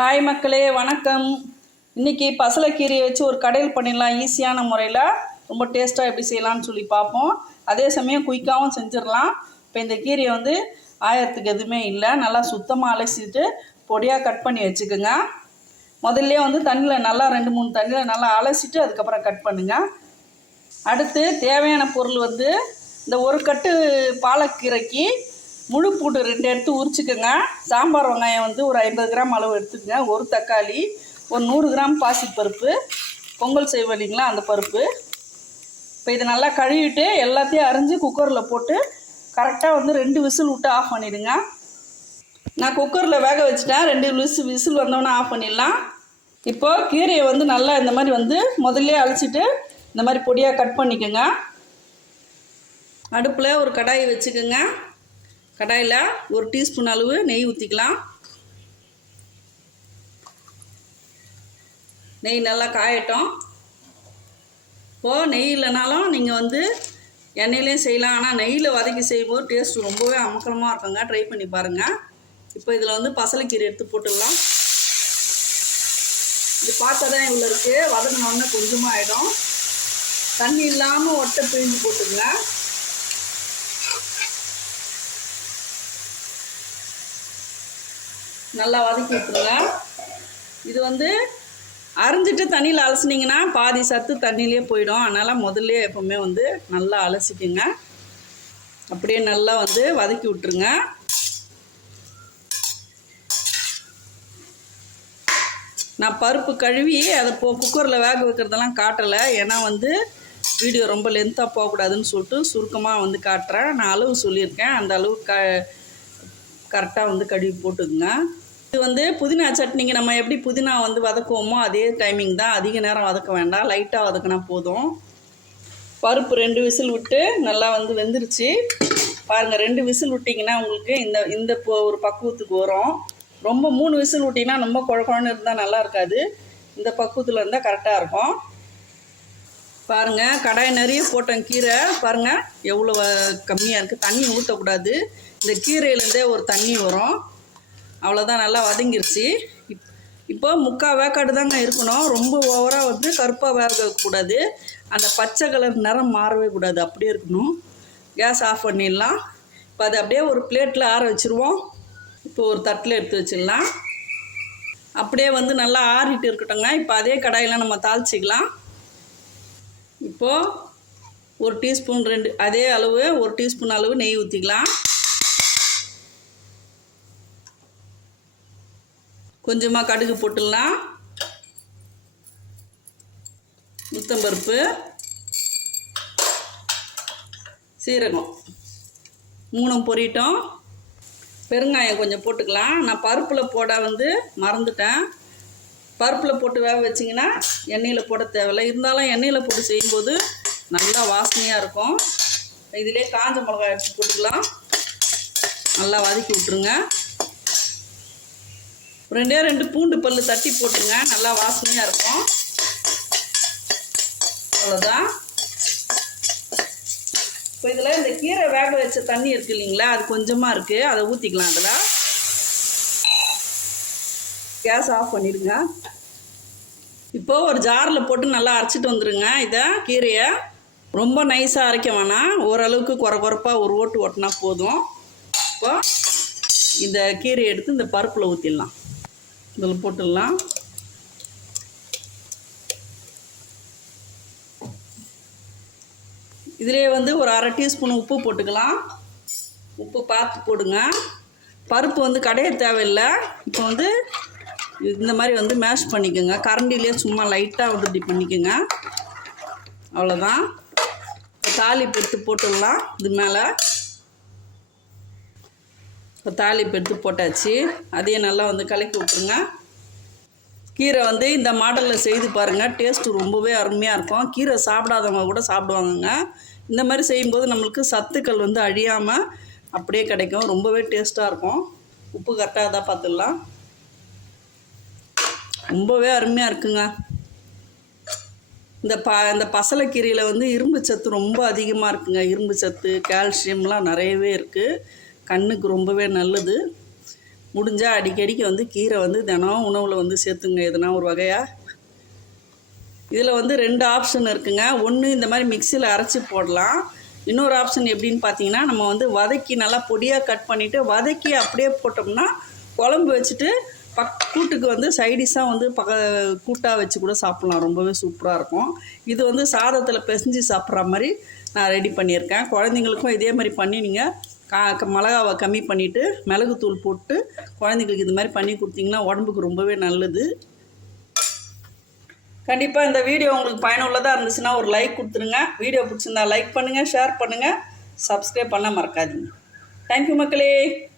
Hi மக்களே வணக்கம். இன்னைக்கு பசலைக்கீரையை வச்சு ஒரு கடையில் பண்ணிடலாம் ஈஸியான முறையில். ரொம்ப டேஸ்ட்டாக எப்படி செய்யலாம்னு சொல்லி பார்ப்போம். அதே சமயம் குயிக்காகவும் செஞ்சிடலாம். இப்போ இந்த கீரையை வந்து ஆயிரத்துக்கு எதுவுமே இல்லை. நல்லா சுத்தமாக அலசிட்டு பொடியாக கட் பண்ணி வச்சுக்கோங்க. முதல்ல வந்து தண்ணியில் நல்லா ரெண்டு மூணு தண்ணியில் நல்லா அலசிட்டு அதுக்கப்புறம் கட் பண்ணுங்கள் அடுத்து தேவையான பொருள் வந்து இந்த ஒரு கட்டு பாலக்கீரைக்கு முழு பூண்டு ரெண்டு எடுத்து உரிச்சுக்கோங்க. சாம்பார் வெங்காயம் வந்து ஒரு ஐம்பது கிராம் அளவு எடுத்துக்கோங்க. ஒரு தக்காளி ஒரு நூறு கிராம் பாசிப்பருப்பு பொங்கல் செய்வோம் இல்லைங்களா அந்த பருப்பு. இப்போ இதை நல்லா கழுவிட்டு எல்லாத்தையும் அரிஞ்சு குக்கரில் போட்டு கரெக்டாக வந்து ரெண்டு விசில் விட்டு ஆஃப் பண்ணிவிடுங்க நான் குக்கரில் வேக வச்சுட்டேன். ரெண்டு விசில் விசில் வந்தோடனே ஆஃப் பண்ணிடலாம். இப்போது கீரையை வந்து நல்லா இந்த மாதிரி வந்து முதல்ல அழிச்சிட்டு இந்த மாதிரி பொடியாக கட் பண்ணிக்கோங்க. அடுப்பில் ஒரு கடாயை வச்சுக்கோங்க. கடாயில் ஒரு டீஸ்பூன் அளவு நெய் ஊற்றிக்கலாம் நெய் நல்லா காயட்டும். இப்போது நெய் இல்லைனாலும் நீங்கள் வந்து எண்ணெயிலையும் செய்யலாம். ஆனால் நெய்யில் வதக்கி செய்யும்போது டேஸ்ட் ரொம்பவே அமக்கலமாக இருக்குங்க. ட்ரை பண்ணி பாருங்கள் இப்போ இதில் வந்து பசலைக்கீரை எடுத்து போட்டுடலாம். இது பார்த்தா தான் இவ்வளோ இருக்குது வதங்கினோடனே கொஞ்சமாக ஆகிடும் தண்ணி இல்லாமல் ஒட்டை பிழிஞ்சு போட்டுங்க நல்லா வதக்கி விட்டுருங்க. இது வந்து அரைஞ்சிட்டு தண்ணியில் அலசினீங்கன்னா பாதி சத்து தண்ணியிலே போயிடும். அதனால் முதல்ல எப்போவுமே வந்து நல்லா அலசிக்குங்க. அப்படியே நல்லா வந்து வதக்கி விட்டுருங்க. நான் பருப்பு கழுவி அதை போ குக்கரில் வேக வைக்கிறதெல்லாம் காட்டலை. ஏன்னா வந்து வீடியோ ரொம்ப லென்த்தாக போகக்கூடாதுன்னு சொல்லிட்டு சுருக்கமாக வந்து காட்டுறேன். நான் அளவு சொல்லியிருக்கேன். அந்த அளவு க கரெக்டாக வந்து கழுவி போட்டுக்குங்க. இது வந்து புதினா சட்னிக்கு நம்ம எப்படி புதினா வந்து வதக்குவோமோ அதே டைமிங் தான். அதிக நேரம் வதக்க வேண்டாம். லைட்டாக வதக்கினா போதும். பருப்பு ரெண்டு விசில் விட்டு நல்லா வந்து வெந்துருச்சு. பாருங்கள் ரெண்டு விசில் விட்டிங்கன்னா உங்களுக்கு இந்த இந்த இப்போ ஒரு பக்குவத்துக்கு வரும். ரொம்ப மூணு விசில் விட்டிங்கன்னா ரொம்ப குழ குழன்னு இருந்தால் நல்லா இருக்காது. இந்த பக்குவத்தில் இருந்தால் கரெக்டாக இருக்கும். பாருங்கள் கடாய் நிறைய போட்டேன் கீரை. பாருங்கள் எவ்வளோ கம்மியாக இருக்குது தண்ணி ஊற்றக்கூடாது இந்த கீரையிலேருந்தே ஒரு தண்ணி வரும். அவ்வளோதான் நல்லா வதங்கிருச்சு. இப் இப்போ முக்கால் வேக்காடு தாங்க இருக்கணும். ரொம்ப ஓவராக வந்து கருப்பாக வேக வைக்கக்கூடாது அந்த பச்சை கலர் நிறம் மாறவே கூடாது. அப்படியே இருக்கணும். கேஸ் ஆஃப் பண்ணிடலாம். இப்போ அதை அப்படியே ஒரு பிளேட்டில் ஆற வச்சுருவோம். இப்போ ஒரு தட்டில் எடுத்து வச்சிடலாம். அப்படியே வந்து நல்லா ஆறிட்டு இருக்கட்டுங்க இப்போ அதே கடாயெல்லாம் நம்ம தாளிச்சிக்கலாம். இப்போது ஒரு டீஸ்பூன் ரெண்டு அதே அளவு ஒரு டீஸ்பூன் அளவு நெய் ஊற்றிக்கலாம் கொஞ்சமாக கடுகு போட்டுடலாம். முத்தம்பருப்பு சீரகம். மூணும் பொரிட்டோம். பெருங்காயம் கொஞ்சம் போட்டுக்கலாம். நான் பருப்பில் போட வந்து மறந்துட்டேன். பருப்பில் போட்டு வேக வச்சிங்கன்னா எண்ணெயில் போட தேவையில்லை. இருந்தாலும் எண்ணெயில் போட்டு செய்யும்போது நல்லா வாசனையாக இருக்கும். இதிலே காஞ்ச மிளகாய் எடுத்து போட்டுக்கலாம். நல்லா வதக்கி விட்ருங்க ரெண்டே ரெண்டு பூண்டு பல் தட்டி போட்டுங்க நல்லா வாசனையாக இருக்கும். அவ்வளோதான் இப்போ இதில் இந்த கீரை வேக வச்ச தண்ணி இருக்குது இல்லைங்களா? அது கொஞ்சமாக இருக்குது அதை ஊற்றிக்கலாம் அதில். கேஸ் ஆஃப் பண்ணிடுங்க இப்போது ஒரு ஜாரில் போட்டு நல்லா அரைச்சிட்டு வந்துடுங்க இதை கீரையை ரொம்ப நைஸாக அரைக்க வேணாம். ஓரளவுக்கு குறை குறைப்பாக ஒரு ஓட்டு ஓட்டினா போதும். இப்போ இந்த கீரையை எடுத்து இந்த பருப்பில் ஊற்றிடலாம் இதில் போட்டுடலாம். இதிலே வந்து ஒரு அரை டீஸ்பூன் உப்பு போட்டுக்கலாம். உப்பு பார்த்து போடுங்க. பருப்பு வந்து கடையை தேவையில்லை. இப்போ வந்து இந்த மாதிரி வந்து மேஷ் பண்ணிக்கோங்க. கரண்டிலே சும்மா லைட்டாக வந்து இப்படி பண்ணிக்கோங்க. அவ்வளோதான் தாலி எடுத்து போட்டுடலாம். இது மேலே. இப்போ தாளிப்பு எடுத்து போட்டாச்சு. அதையும் நல்லா வந்து கலக்கி விட்ருங்க கீரை வந்து இந்த மாடலில் செய்து பாருங்கள் டேஸ்ட்டு ரொம்பவே அருமையாக இருக்கும். கீரை சாப்பிடாதவங்க கூட சாப்பிடுவாங்கங்க. இந்த மாதிரி செய்யும்போது நம்மளுக்கு சத்துக்கள் வந்து அழியாமல் அப்படியே கிடைக்கும். ரொம்பவே டேஸ்ட்டாக இருக்கும். உப்பு கரெக்டாக தான் பார்த்துடலாம். ரொம்பவே அருமையாக இருக்குங்க. இந்த ப இந்த பசலைக்கீரையில் வந்து இரும்பு சத்து ரொம்ப அதிகமாக இருக்குங்க. இரும்பு சத்து கால்சியம்லாம் நிறையவே இருக்குது கண்ணுக்கு ரொம்பவே நல்லது. முடிஞ்சால் அடிக்கடிக்கு வந்து கீரை வந்து தினம் உணவில் வந்து சேர்த்துங்க. எதுனா ஒரு வகையாக இதில் வந்து ரெண்டு ஆப்ஷன் இருக்குங்க. ஒன்று இந்த மாதிரி மிக்சியில் அரைச்சி போடலாம். இன்னொரு ஆப்ஷன் எப்படின்னு பார்த்தீங்கன்னா நம்ம வந்து வதக்கி நல்லா பொடியாக கட் பண்ணிவிட்டு வதக்கி அப்படியே போட்டோம்னா குழம்பு வச்சுட்டு பக் கூட்டுக்கு வந்து சைடிஷாக வந்து பக்க கூட்டாக வச்சு கூட சாப்பிட்லாம். ரொம்பவே சூப்பராக இருக்கும். இது வந்து சாதத்தில் பிசைஞ்சு சாப்பிட்ற மாதிரி நான் ரெடி பண்ணியிருக்கேன். குழந்தைங்களுக்கும் இதே மாதிரி பண்ணி நீங்கள் கா க- மிளகாவை கம்மி பண்ணிவிட்டு மிளகுத்தூள் போட்டு குழந்தைங்களுக்கு இது மாதிரி பண்ணி கொடுத்தீங்கன்னா உடம்புக்கு ரொம்பவே நல்லது. கண்டிப்பாக இந்த வீடியோ உங்களுக்கு பயனுள்ளதாக இருந்துச்சுன்னா ஒரு லைக் கொடுத்துருங்க. வீடியோ பிடிச்சிருந்தா லைக் பண்ணுங்கள் ஷேர் பண்ணுங்கள் சப்ஸ்கிரைப் பண்ண மறக்காதீங்க. தேங்க்யூ மக்களே.